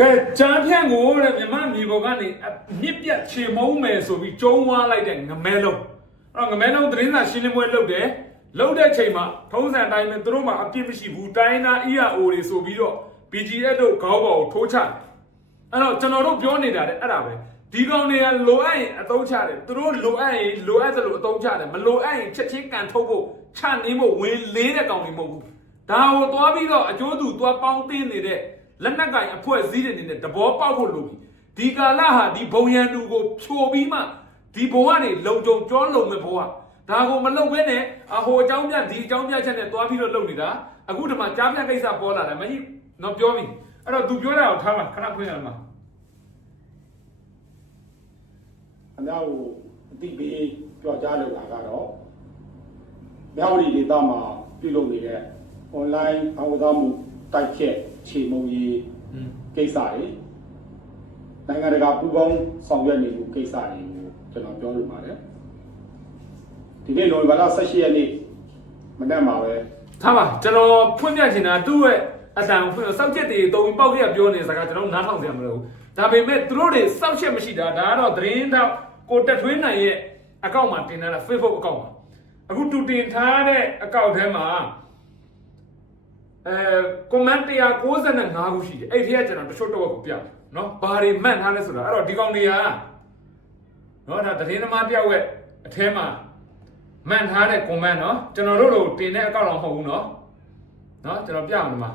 ကဲကြမ်းဖြန့်ကိုတဲ့မြမမြေပေါ်ကနေအမြစ်ပြတ်ချေမုံမယ်ဆိုပြီးကျုံးဝါလိုက်တဲ့ငမဲလုံးအဲ့တော့ငမဲလုံးသတင်းစာရှင်းလင်းပွဲလုပ်တယ်လုပ်တဲ့ချိန်မှာထုံးစံအတိုင်းပဲသူတို့မှအပြစ်မရှိဘူးတိုင်းနာ EAO တွေဆိုပြီးတော့ BGS တို့ခေါင်းပေါ်ကိုထိုးချတယ်အဲ့တော့ကျွန်တော်တို့ပြောနေတာတဲ့အဲ့ဒါပဲဒီကောင်တွေကလိုအပ်ရင်အသုံးချတယ်သူတို့လိုအပ်ရင်လိုအပ်သလိုအသုံးချတယ်မလိုအပ်ရင်ချက်ချင်းကန်ထုတ်ဖို့ချနှင်းဖို့ဝင်လေးတဲ့ကောင်တွေမဟုတ်ဘူးဒါကိုသွားပြီးတော့အကျိုးသူသွားပေါင်းတင်းနေတဲ့ လက်နက်ကင်အဖွဲ့အစည်းတွေအနေနဲ့တဘောပေါက်ဖို့လိုပြီဒီကာလဟာဒီဘုံရန်သူကိုဖြိုပြီးမှဒီဘုံကနေလုံကြုံကြောလုံမဲ့ဘဝဒါကိုမလုံဘဲနဲ့အဟိုအကြောင်းပြဒီအကြောင်းပြချက်နဲ့သွားပြီးတော့လုံနေတာအခုဒီမှာကြားပြကိစ္စပေါ်လာတယ်မကြီးတော့ပြောပြီအဲ့တော့ तू ပြောတာကိုထားပါခဏခွင့်ရမှာအများကိုအတိပေးကြော်ကြားလိုတာကတော့မြဝတီဒေသမှာပြုလုပ်နေတဲ့ online အဝဒမှုတိုက်ဖြတ် ခြေမုံရေးอืมကိစ္စတွေနိုင်ငံတကာပူးပေါင်းဆောင်ရွက်နေမှုကိစ္စတွေကိုကျွန်တော်ပြောလိုပါတယ်ဒီနေ့နိုဝင်ဘာလ18ရက်နေ့မနက်မှာပဲထားပါကျွန်တော်ဖွင့်ပြချင်တာသူ့ရဲ့အတန်ဖွင့်စောက်ချက်တွေတုံပြီးပေါက်ရပြောနေတဲ့စကားကျွန်တော်နားထောင်စရာမလိုဘူးဒါပေမဲ့သူတို့တွေစောက်ချက်မရှိတာဒါကတော့သတင်းတော့ကိုတက်ထွေးနိုင်ရဲ့အကောင့်မှာတင်ထားတာ Facebook အကောင့်မှာအခုတူတင်ထားတဲ့အကောင့်ထဲမှာ အဲ comment 195ခုရှိတယ်အဲ့ဒီကကျွန်တော်တချို့တော့ကိုပြတယ်နော်ဘာတွေမှတ်ထားလဲဆိုတာအဲ့တော့ဒီကောင်တွေကနော်ဒါသတင်းသမားတယောက်ရဲ့အထဲမှာမှန်ထားတဲ့ comment နော်ကျွန်တော်တို့လိုတင်တဲ့အကောင့်တော့မဟုတ်ဘူးနော်နော်ကျွန်တော်ပြအောင်ဒီမှာ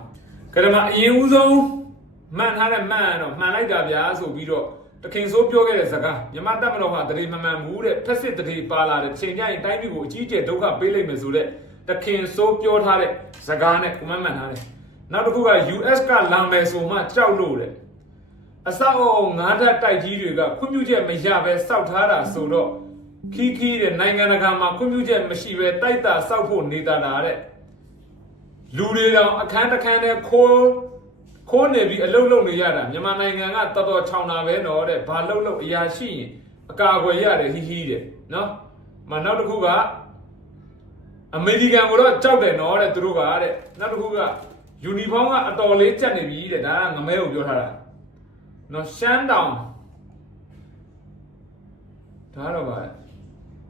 ကရမအရင်ဦးဆုံးမှန်ထားတဲ့မှန်တော့မှန်လိုက်တာဗျာဆိုပြီးတော့တခင်ဆိုးပြောခဲ့တဲ့စကားမြမတက်မတော်ဟာတရေမမှန်ဘူးတဲ့ဖက်စစ်တရေပါလာတဲ့ချိန်ကျရင်တိုင်းပြည်ကိုအကြီးအကျယ်ဒုက္ခပေးလိမ့်မယ်ဆိုတဲ့ တခင်ဆိုးပြောထားတဲ့စကားနဲ့ကွန်မန့်မှန်ထားတယ်နောက်တစ်ခုက US ကလာမယ်ဆိုမှကြောက်လို့တဲ့အဆောက်အအုံငါးဓာတ်တိုက်ကြီးတွေကခွင့်ပြုချက်မရဘဲစောက်ထားတာဆိုတော့ခီးခီးတဲ့နိုင်ငံတကာမှာခွင့်ပြုချက်မရှိဘဲတိုက်တာစောက်ဖို့နေတာတာတဲ့လူတွေတောင်အခန်းတစ်ခန်းနဲ့ခိုးခိုးနေပြီးအလုတ်လုတ်နေရတာမြန်မာနိုင်ငံကတော်တော်ချောင်တာပဲတော့တဲ့ဘာလုတ်လုတ်အရာရှိရင်အကာအကွယ်ရတယ်ဟီဟီတဲ့နော်မနောက်တစ်ခုက အမေရိကန်ကိုတော့ကြောက်တယ်နော်တဲ့သူတို့ကတဲ့နောက်တစ်ခုကယူနီဖောင်းကအတော်လေးကြက်နေပြီတဲ့ဒါကငမဲကိုပြောထားတာနော်ရှမ်းတောင်ဒါကတော့ဗါ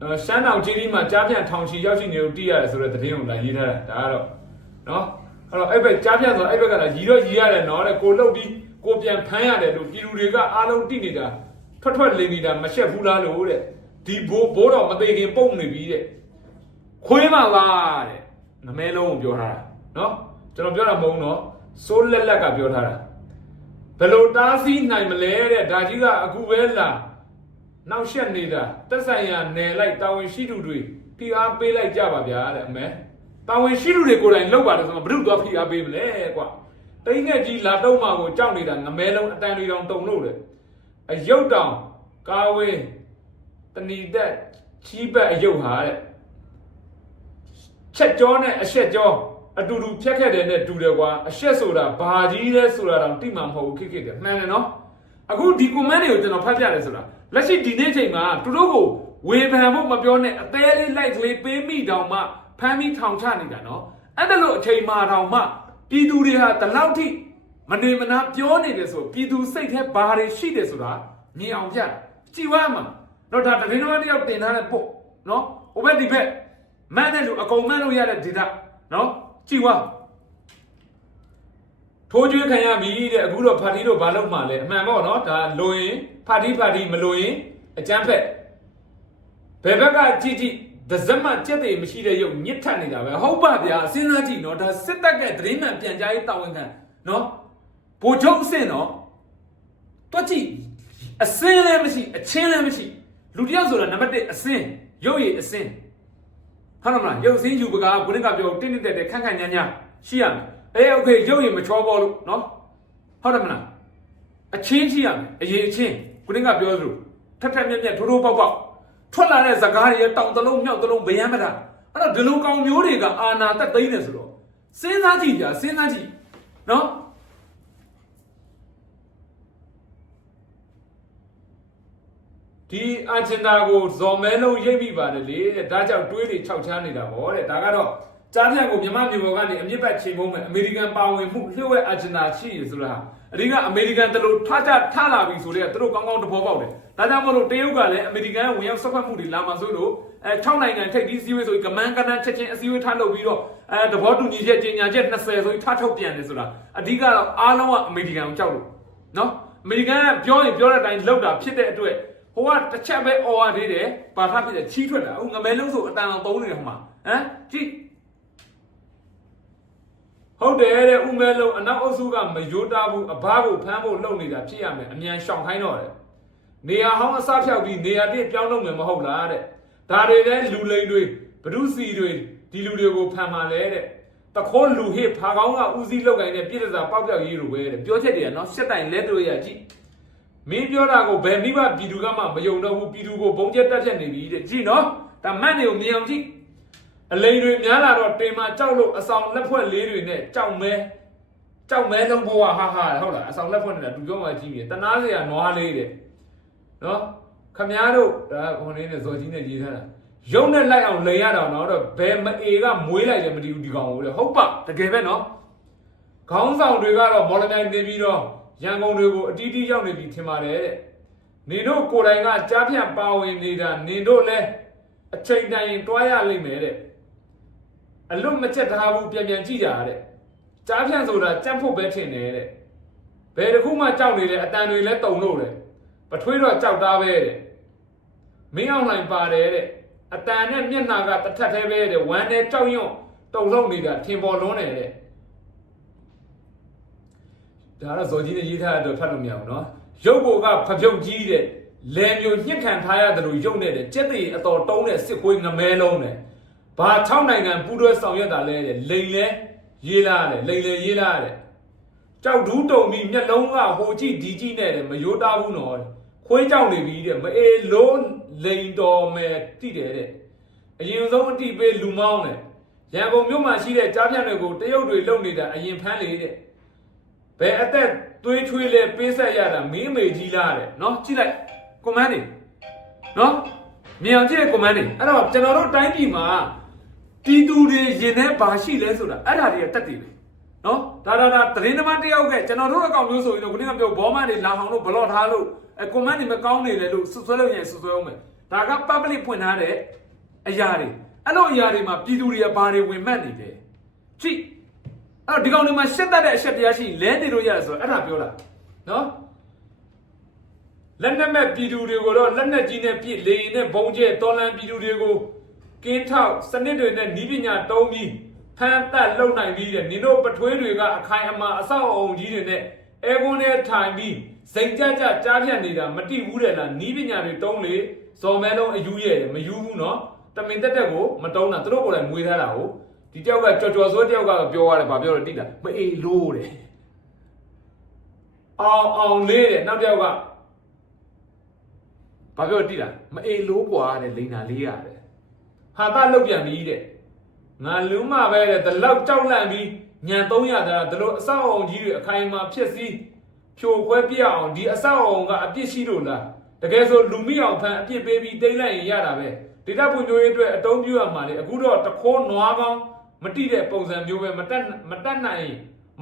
အဲရှမ်းတောင်ကြီးကြီးမှာကြားပြန်ထောင်ချီရောက်ရှိနေလို့တိရတယ်ဆိုတဲ့သတင်းကိုလာရေးထားတာဒါကတော့နော်အဲ့တော့အဲ့ဘက်ကြားပြတ်ဆိုအဲ့ဘက်ကလည်းရီတော့ရီရတယ်နော်တဲ့ကိုလှုပ်ပြီးကိုပြန်ဖမ်းရတယ်လို့ပြည်သူတွေကအားလုံးတိနေတာထွက်ထွက်လိမ့်နေတာမရှက်ဘူးလားလို့တဲ့ဒီဘိုးဘိုးတော်မသေးခင်ပုံနေပြီတဲ့ ခွေးမလားတဲ့နမဲလုံးကိုပြောထားတာနော်ကျွန်တော်ပြောတာမဟုတ်နော်စိုးလက်လက်ကပြောထားတာဘယ်လိုတားဆီးနိုင်မလဲတဲ့ဒါကြီးကအခုပဲလာနောက်ရှက်နေတာတက်ဆိုင်ရာနယ်လိုက်တာဝန်ရှိသူတွေဖိအားပေးလိုက်ကြပါဗျာတဲ့အမဲတာဝန်ရှိသူတွေကိုယ်တိုင်လောက်ပါတယ်ဆိုတော့ဘု து သွားဖိအားပေးမလဲကွာတိတ်ငက်ကြီးလာတော့မှကိုကြောက်နေတာငမဲလုံးအတန်တွေတောင်တုံလို့လေအယုတ်တောင်ကာဝေးတဏီသက်ချီးပက်အယုတ်ဟာတဲ့ ချက်ကြောနဲ့အရှက်ကြောအတူတူဖြတ်ခဲ့တယ်နဲ့တူတယ်ကွာအရှက်ဆိုတာဘာကြီးလဲဆိုတာတောင်တိမှမဟုတ်ဘူးခက်ခက်တယ်မှန်တယ်နော်အခုဒီ comment တွေကိုကျွန်တော်ဖတ်ပြတယ်ဆိုတာလက်ရှိဒီနေ့ချိန်မှာသူတို့ကိုဝေဖန်ဖို့မပြောနဲ့အသေးလေး like လေးပေးမိတောင်မှဖမ်းပြီးထောင်ချနေတာနော်အဲ့ဒါလို့အချိန်မှာတောင်မှပြည်သူတွေဟာတလောက်ထိမနေမနာပြောနေတယ်ဆိုပြည်သူစိတ်ထဲဘာတွေရှိတယ်ဆိုတာမြင်အောင်ပြကြည်ဝမ်းမှာတော့ဒါတရင်တော်တယောက်တင်ထားတဲ့ပို့နော်ဟိုဘက်ဒီဘက် မန်းတဲ့လူအကုန်မန်းလို့ရတဲ့ဒေတာနော်ကြည်ဝမ်းထိုးကျွေးခံရပြီတဲ့အခုတော့ဖာတီတို့ဘာလုပ်မှလဲအမှန်ပေါ့နော်ဒါလိုရင်ဖာတီဖာတီမလိုရင်အကျန်းဖက်ဘယ်ဘက်ကကြည့်ကြည့်ဒဇက်မကြက်တွေမရှိတဲ့ရုပ်ညစ်ထက်နေတာပဲဟုတ်ပါဗျာစဉ်းစားကြည့်နော်ဒါစစ်တပ်ကသတင်းမှန်ပြန်ကြားရေးတာဝန်ခံနော်ဗိုလ်ချုပ်အဆင့်နော်တွက်ကြည့်အစင်းလည်းမရှိအချင်းလည်းမရှိလူတစ်ယောက်ဆိုတာနံပါတ်1အစင်းရုပ်ရည်အစင်း ဟုတ်လားမလားရုပ်စင်းယူပကားကိုနစ်ကပြောတင်းတင်းတက်တက်ခန့်ခန့်ညာညာရှိရမယ်အေးโอเคရုပ်ရင်မချောပေါ်လို့နော်ဟုတ်တယ်မလားအချင်းရှိရမယ်အရေးအချင်းကိုနစ်ကပြောသလိုထက်ထက်မြက်မြက်ထိုးထိုးပေါက်ပေါက်ထွက်လာတဲ့ဇကားတွေတောင်တလုံးမြောက်တလုံးဗယံမတာအဲ့တော့ဒီလိုကောင်မျိုးတွေကအာနာတက်သိမ်းနေဆိုတော့စဉ်းစားကြည့်ကြာစဉ်းစားကြည့်နော် ဒီအဂျင်ဒါကိုဇော်မဲလုံးရိပ်မိပါတယ်လေတဲ့ဒါကြောင့်တွေးတွေခြောက်ချားနေတာဗောတဲ့ဒါကတော့ကြားဖြတ်ကိုမြမမျိုးပေါ်ကနေအမြင့်ပတ်ချေမုံမဲ့အမေရိကန်ပါဝင်မှုလျှို့ဝှက်အဂျင်ဒါရှိရဆိုတာအဓိကအမေရိကန်တလို့ထားကြထားလာပြီဆိုတော့သူတို့ကောင်းကောင်းတဘောပေါက်တယ်ဒါကြောင့်မလို့တရုတ်ကလည်းအမေရိကန်ဝင်ရောက်ဆက်ဖက်မှုတွေလာမှဆိုလို့အဲ6နိုင်ငံထိပ်ပြီးစီးဝေးဆိုပြီးကမန်းကနန်းချက်ချင်းအစည်းအဝေးထားလုပ်ပြီးတော့အဲတဘောတူညီချက်ကြေညာချက်20ဆိုပြီးထားထုတ်ပြန်တယ်ဆိုတာအဓိကတော့အားလုံးကအမေရိကန်ကိုကြောက်လို့နော်အမေရိကန်ကပြောရင်ပြောတဲ့အတိုင်းလုပ်တာဖြစ်တဲ့အတွက် ဟိုကတစ်ချက်ပဲអော်ရသေးတယ်ပါထားဖြစ်တယ်ချီးထွက်တာအခုငမဲလုံးဆိုအတန်အောင်သုံးနေတယ်ဟိုမှာဟမ်ကြည့် ဟုတ်တယ်တဲ့ဥမဲလုံးအနောက်အုပ်စုကမယိုးတာဘူးအဘကိုဖမ်းဖို့လုပ်နေတာဖြစ်ရမယ်အမြန်ရှောင်ခိုင်းတော့တယ်နေရာဟောင်းအစဖြောက်ပြီးနေရာတစ်ပြောင်းလုပ်မယ်မဟုတ်လားတဲ့ဒါတွေလည်းလူလိန်တွေဘဒုစီတွေဒီလူတွေကိုဖမ်းมาလဲတဲ့တခိုးလူဟစ်ဖာကောင်းကဦးစီးလောက်ကိုင်းတဲ့ပြည်သက်စာပေါက်ပြောက်ရေးလိုပဲတဲ့ပြောချက်တွေကနော်ရှက်တိုင်လက်တို့ရကြည့် မင်းပြောတာကိုဘယ်မိဘပြည်သူကမှမယုံတော့ဘူးပြည်သူကိုဘုံကျက်တက်ဖြတ်နေပြီတဲ့ကြည့်နော်ဒါမတ်တွေကိုမြင်အောင်ကြည့်အလိန်တွေများလာတော့တင်မှာကြောက်လို့အဆောင်လက်ဖွဲ့လေးတွေနဲ့ကြောက်မဲကြောက်မဲလုံးဘဝဟာဟာဟုတ်လားအဆောင်လက်ဖွဲ့နဲ့တူပြောမှကြီးပြီတနာစရာနွားလေးတဲ့နော်ခမားတို့ဒါဟိုနေနဲ့ဇော်ကြီးနဲ့ရေးထားတာရုံနဲ့လိုက်အောင်လိန်ရတော့တော့ဘယ်မအေကမွေးလိုက်တယ်မတည်ဘူးဒီကောင်ကိုလေဟုတ်ပါတကယ်ပဲနော်ခေါင်းဆောင်တွေကတော့မော်လမြိုင်နေပြီးတော့ ရန်ကုန်တွေကိုအတီးတီးရောက်နေပြီထင်ပါတယ်တဲ့နေတို့ကိုယ်တိုင်ကကြားဖြန့်ပါဝင်နေတာနေတို့လဲအချိန်တိုင်းရင်တွားရလိမ့်မယ်တဲ့အလွတ်မချက်ထားဘူးပြန်ပြန်ကြည့်ကြရတဲ့ကြားဖြန့်ဆိုတာကြက်ဖို့ပဲထင်တယ်တဲ့ဘယ်တစ်ခုမှကြောက်နေတယ်အတန်တွေလည်းတုံလို့တယ်ပထွေးတော့ကြောက်သားပဲတဲ့မင်းအောင်လှိုင်ပါတယ်တဲ့အတန်နဲ့မျက်နှာကတစ်ထက်သေးပဲတဲ့ဝမ်းနဲ့ကြောက်ရွံ့တုံလုံးနေတာထင်ပေါ်လွန်းတယ်တဲ့ ဒါတော့ဇော်ကြီးနဲ့ရေးထားတဲ့အတွက်ဖတ်လို့မရဘူးနော်ရုပ်ကိုကဖပြုတ်ကြီးတဲ့လဲမျိုးညှစ်ခံထားရတယ်လို့ရုပ်နဲ့တဲ့ကြက်တည်အတော်တုံးတဲ့စစ်ခွေးငမဲလုံးတဲ့ဘာ6နိုင်ငံပူးတွဲဆောင်ရွက်တာလဲတဲ့လိန်လဲရေးလာတယ်လိန်လဲရေးလာတယ်ကြောက်ဒူးတုံပြီးမျက်လုံးကဟိုကြည့်ဒီကြည့်နဲ့တဲ့မယိုးတာဘူးနော်ခွေးကြောက်နေပြီတဲ့မအေးလုံးလိန်တော်မယ်တိတယ်တဲ့အရင်ဆုံးအတိပေးလူမောင်းတယ်ရန်ကုန်မြို့မှာရှိတဲ့ကြားပြန့်တွေကိုတရုတ်တွေလုံနေတာအရင်ဖမ်းလေတဲ့ ဘယ်အသက်သွေးချွေးလဲပေးဆက်ရတာမင်းမေကြီးလားတဲ့နော်ကြည့်လိုက်ကွန်မန်းနေနော်မြင်အောင်ကြည့်တဲ့ကွန်မန်းနေအဲ့တော့ကျွန်တော်တို့တိုင်းပြည်မှာပြည်သူတွေရင်ထဲဘာရှိလဲဆိုတာအဲ့ဒါတွေကတက်တည်ပဲနော်ဒါဒါဒါသတင်းသမားတယောက်ကကျွန်တော်တို့အကောင့်မျိုးဆိုရင်တော့ခုနကပြောဘောမန်တွေလာအောင်လို့ဘလော့ထားလို့အဲကွန်မန့်တွေမကောင်းနေတယ်လို့ဆွဆွဲလို့ရင်ဆွဆွဲအောင်မယ်ဒါက public ဖွင့်ထားတဲ့အရာတွေအဲ့လိုအရာတွေမှာပြည်သူတွေကဘာတွေဝင်မှတ်နေတယ်ကြည့်အဲ့ တော့ဒီကောင်တွေမှာရှက်တတ်တဲ့အချက်တရားရှိရင်လဲနေလို့ရတယ်ဆိုတော့အဲ့ဒါပြောတာနော်လက်နက်မဲ့ပြည်သူတွေကိုတော့လက်နက်ကြီးနဲ့ပြစ်လေရင်နဲ့ဘုံကျဲတော်လန်ပြည်သူတွေကိုကင်းထောက်စနစ်တွေနဲ့နီးပညာတုံးပြီးဖမ်းတက်လုံနိုင်ပြီးတဲ့နင်တို့ပထွေးတွေကအခိုင်အမာအဆောက်အအုံကြီးတွေနဲ့အဲကွန်းနဲ့ထိုင်ပြီးစိန်ကြကြကြားဖြတ်နေတာမတိဘူးတဲ့လားနီးပညာတွေတုံးလေဇော်မဲလုံးအယူရဲ့မယူဘူးနော်တမင်တက်တက်ကိုမတုံးတာသူတို့ကိုယ်တိုင်မွေးထားတာကို ဒီတယောက်ကကြော်ကြော်စိုးတယောက်ကပြောရတယ်ဗာပြောတော့တိတာမအေးလို့တဲ့အောင်အောင်လေးတဲ့နောက်တယောက်ကဗာပြောတိတာမအေးလို့กว่าတဲ့လိန်နာလေးရတယ် ဟာတာလောက်ပြန်ပြီတဲ့ငါလူမပဲတဲ့ဒီလောက်ကြောက်လန့်ပြီးညံ300တာဒါလို့အဆောက်အုံကြီးတွေအခိုင်အမာဖြစ်စည်းဖြိုခွဲပြအောင်ဒီအဆောက်အုံကအပြစ်ရှိလို့လားတကယ်ဆိုလူမိအောင်ဖန်အပြစ်ပေးပြီးတိမ့်လိုက်ရင်ရတာပဲဒေတာပွင့်ညိုရေးအတွက်အတုံးပြရမှာလေအခုတော့တခိုးနွားကောင်း မတိတဲ့ပုံစံမျိုးပဲမတက်မတက်နိုင်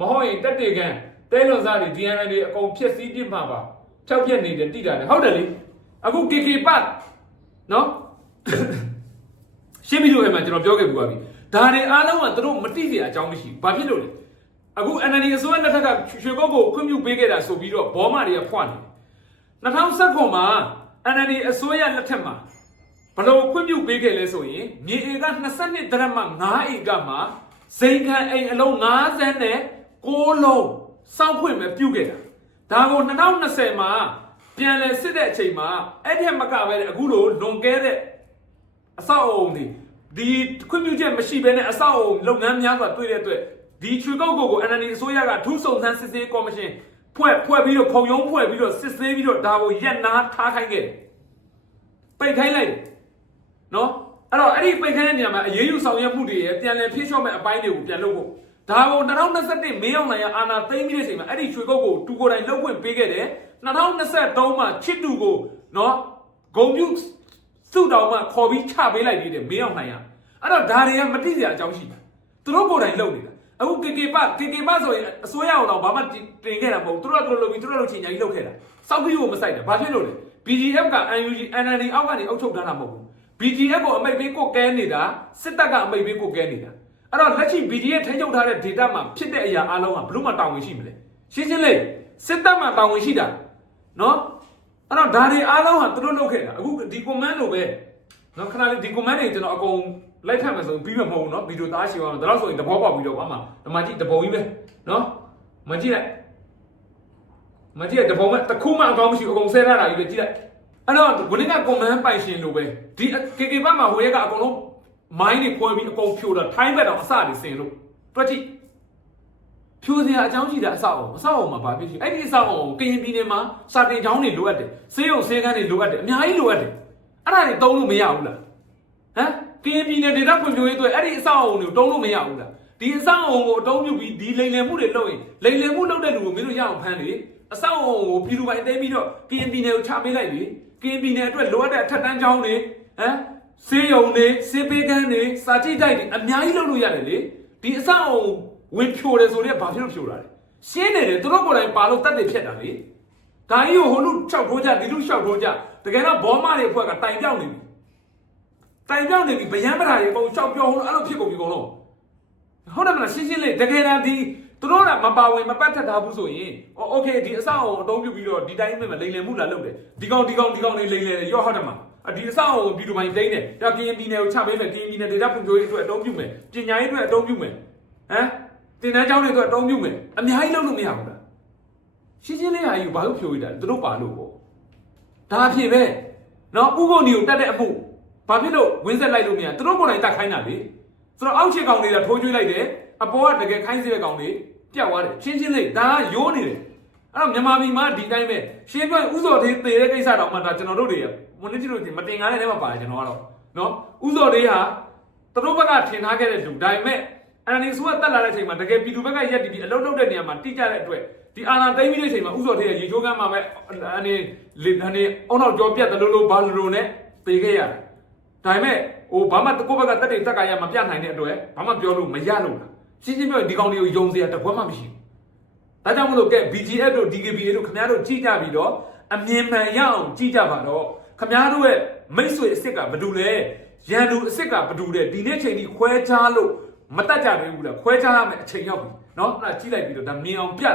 မဟုတ်ရင်တက်တေကန်တဲလွန်စားတွေ DNA တွေအကုန်ဖြစ်စည်းပြမှာပါဖြောက်ပြက်နေတယ်တိတာတယ်ဟုတ်တယ်လေအခု KK ပတ်နော်ရှင်းပြီးလို့အဲ့မှာကျွန်တော်ပြောခဲ့ပူပါပြီဒါတွေအားလုံးကသူတို့မတိစရာအကြောင်းမရှိဘူးဘာဖြစ်လို့လဲအခု NND အစိုးရနှစ်ထက်ကရွှေကုတ်ကိုခွင့်ပြုပေးခဲ့တာဆိုပြီးတော့ဘောမတွေကဖွာနေတယ်2019မှာ NND အစိုးရလက်ထက်မှာ ဘလို့ခွင့်ပြုပေးခဲ့လဲဆိုရင်မြေဧက22ဒရမ9ဧကမှာဇိမ်ခံအိမ်အလုံး90နဲ့6လုံးစောက်ခွင့်ပဲပြုခဲ့တာဒါကို2020မှာပြန်လည်စစ်တဲ့အချိန်မှာအဲ့ဒီမကပဲအခုလိုလွန်ကဲတဲ့အဆောက်အအုံတွေဒီခွင့်ပြုချက်မရှိဘဲနဲ့အဆောက်အအုံလုပ်ငန်းများစွာတွေ့တဲ့အတွက်ဒီချွေကောက်ကိုကို NND အစိုးရကထူးစုံစမ်းစစ်ဆေးကော်မရှင်ဖွဲ့ဖွဲ့ပြီးတော့ခုံရုံးဖွဲ့ပြီးတော့စစ်ဆေးပြီးတော့ဒါကိုရက်နာထားခိုင်းခဲ့တယ်ပိတ်ခိုင်းလိုက်တယ် နော်အဲ့တော့အဲ့ဒီပိတ်ခိုင်းတဲ့နေရာမှာအရေးယူဆောင်ရွက်မှုတွေရပြန်လည်ဖြည့်လျှော့မဲ့အပိုင်းတွေကိုပြန်လုပ်ဖို့ဒါကို2021မေအောင်နိုင်ရအာနာသိမ့်ပြီးတဲ့အချိန်မှာအဲ့ဒီချွေကောက်ကိုတူကိုယ်တိုင်လုပ်ခွင့်ပေးခဲ့တယ်2023မှာချစ်တူကိုနော်ဂုံပြုစုတောင်မှခေါ်ပြီးချပေးလိုက်သေးတယ်မင်းအောင်နိုင်ရအဲ့တော့ဒါတွေကမတိစရာအကြောင်းရှိတာသူတို့ကိုယ်တိုင်လုပ်နေတာအခု KK ပ KK ပဆိုရင်အစိုးရအောင်တော့ဘာမှတင်ခဲ့တာမဟုတ်ဘူးသူတို့ကသူတို့လုပ်ပြီးသူတို့လုပ်ချင်ညာကြီးလုပ်ခဲ့တာစောက်ပြီးကိုမဆိုင်တာဘာဖြစ်လို့လဲ BGF က UNG NLD အောက်ကနေအုပ်ချုပ်ထားတာမဟုတ်ဘူး BGF ကိုအမိတ်ပေးကိုကဲနေတာစစ်တပ်ကအမိတ်ပေးကိုကဲနေတာအဲ့တော့လက်ရှိ BGF ထိန်းချုပ်ထားတဲ့ data မှာဖြစ်တဲ့အရာအလုံးကဘလို့မှတာဝန်ရှိမလဲရှင်းရှင်းလေးစစ်တပ်မှာတာဝန်ရှိတာနော်အဲ့တော့ဒါတွေအားလုံးဟာသူတို့လုပ်ခဲ့တာအခုဒီ command လိုပဲနော်ခဏလေးဒီ command တွေကျွန်တော်အကုန်လိုက်ထပ်မယ်ဆိုရင်ပြီးမှာမဟုတ်ဘူးနော်ဗီဒီယိုသားရှိပါမယ်ဒါတော့ဆိုရင်သဘောပေါက်ပြီးတော့ပါမှာဒီမှာကြည့်တပုံကြီးပဲနော်မကြည့်လိုက်မကြည့်တဲ့ပုံမဲ့တစ်ခုမှအကောင်းမရှိဘူးအကုန်ဆဲထားတာကြီးပဲကြည့်လိုက် အဲ့တော့ဝင်းကကွန်မန်ပိုင်ရှင်လိုပဲဒီကေကေဘတ်မှာဟိုရက်ကအကုန်လုံးမိုင်းတွေခွဲပြီးအကုန်ဖြိုတာထိုင်းဘက်တော့အစတွေဆင်လို့တွက်ကြည့်ဖြိုစရာအကြောင်းရှိတာအဆောက်အုံအဆောက်အုံမှာဘာဖြစ်ရှိအဲ့ဒီအဆောက်အုံကိုကရင်ပြည်နယ်မှာစာတင်ကျောင်းတွေလိုအပ်တယ်ဆေးရုံဆေးခန်းတွေလိုအပ်တယ်အများကြီးလိုအပ်တယ်အဲ့ဒါတွေတုံးလို့မရဘူးလားဟမ်ကရင်ပြည်နယ်ဒေသဖွံ့ဖြိုးရေးအတွက်အဲ့ဒီအဆောက်အုံတွေကိုတုံးလို့မရဘူးလားဒီအဆောက်အုံကိုအတုံးပြုပြီးဒီလိမ်လည်မှုတွေလုပ်ရင်လိမ်လည်မှုလုပ်တဲ့လူကိုမင်းတို့ရအောင်ဖမ်းလေအဆောက်အုံကိုပြည်သူပိုင်သိမ်းပြီးတော့ KNP နယ်ကိုချပေးလိုက် ပြီ KNP နယ်အတွက်လိုအပ်တဲ့အထက်တန်းကျောင်းတွေဟမ်ဆေးရုံတွေစေပေးကန်းတွေစာကြည့်တိုက်တွေအများကြီးလုပ်လို့ရတယ်လေဒီအဆောက်အုံဝင်ဖြိုတယ်ဆိုတော့ဘာဖြစ်လို့ဖြိုတာလဲရှင်းနေတယ်သူတို့ကိုယ်တိုင်ပါလို့တက်တယ်ဖြစ်တာလေဒါကြီးကိုဟိုလူ၆ထိုးကြဒီလူ၆ထိုးကြတကယ်တော့ဘောမတွေအဖွဲ့ကတိုင်ပြောက်နေပြီတိုင်ပြောက်နေပြီဗယံပဓာတွေအကုန်၆ပြောဟိုအဲ့လိုဖြစ်ကုန်ပြီအကုန်လုံးဟုတ်တယ်မလားရှင်းရှင်းလေးတကယ်တမ်းဒီ သူတို့ကမပါဝင်မပတ်သက်ထားဘူးဆိုရင်โอเคဒီအဆောက်အုံအသုံးပြုပြီးတော့ဒီတိုင်းပဲလိန်လည်မှုလာလုပ်တယ်ဒီကောင်ဒီကောင်ဒီကောင်လေးလိန်လည်တယ်ရော့ဟုတ်တယ်မလားဒီအဆောက်အုံကိုပြည်သူပိုင်းတိမ့်တယ်ဒါကရင်ပြည်နယ်ကိုချပေးမယ်ကရင်ပြည်နယ်ဒေသဖွံ့ဖြိုးရေးအတွက်အသုံးပြုမယ်ပညာရေးအတွက်အသုံးပြုမယ်ဟမ်တင်တန်းကျောင်းတွေအတွက်အသုံးပြုမယ်အများကြီးလုပ်လို့မရဘူးလားရှင်းရှင်းလေးဟာကြီးဘာလို့ဖြိုးရတာလဲသူတို့ပါလို့ပေါ့ဒါအဖြစ်ပဲနော်ဥကုန်ဒီကိုတတ်တဲ့အမှုဘာဖြစ်လို့ဝင်းဆက်လိုက်လို့မရသူတို့ကိုယ်တိုင်တတ်ခိုင်းတာလေ ဆိုတော့အောက်ခြေကောင်တွေကထိုးကျွေးလိုက်တယ် အပေါ်ကတကယ်ခိုင်းစေတဲ့ကောင်တွေပြတ်သွားတယ်ချင်းချင်းလေးဒါကရိုးနေတယ်အဲ့တော့မြန်မာပြည်မှာဒီတိုင်းပဲရှင်းပြဥစော်သေးသေတဲ့ကိစ္စတော့မှဒါကျွန်တော်တို့တွေမနစ်ကြည့်လို့မတင်ကားတဲ့ထဲမှာပါတယ်ကျွန်တော်ကတော့နော်ဥစော်သေးဟာသူတို့ဘက်ကထင်ထားခဲ့တဲ့လူဒါပေမဲ့အန်နီဆူကတက်လာတဲ့အချိန်မှာတကယ်ပြည်သူဘက်ကရက်တီပြီးအလုံးလုံးတဲ့နေရာမှာတိကျတဲ့အတွက်ဒီအာနာသိမ့်ပြီးတဲ့အချိန်မှာဥစော်သေးကရေချိုးကမ်းမှာပဲအနေလေအနေအုံနောက်ကြောပြတ်တယ်လို့လို့ဘာလို့လို့နဲ့သေခဲ့ရတယ်ဒါပေမဲ့ဟိုဘာမှကိုယ့်ဘက်ကတက်တွေတက်ကရမပြနိုင်တဲ့အတွက်ဘာမှပြောလို့မရလို့လား ရှင်းရှင်းပြောရင်ဒီကောင်တွေကိုယုံစရာတစ်ခွက်မှမရှိဘူးဒါကြောင့်မလို့ကဲ BGF တို့ DKBA တို့ခင်ဗျားတို့ကြည့်ကြပြီးတော့အမြင်မှန်ရအောင်ကြည့်ကြပါတော့ခင်ဗျားတို့ရဲ့မိတ်ဆွေအစ်စ်ကဘာတူလဲရန်သူအစ်စ်ကဘာတူလဲဒီနေ့ချိန်ဒီခွဲခြားလို့မတတ်ကြသေးဘူးလားခွဲခြားရမယ်အချိန်ရောက်ပြီเนาะအဲ့ဒါကြည့်လိုက်ပြီးတော့ဒါမြင်အောင်ပြတာ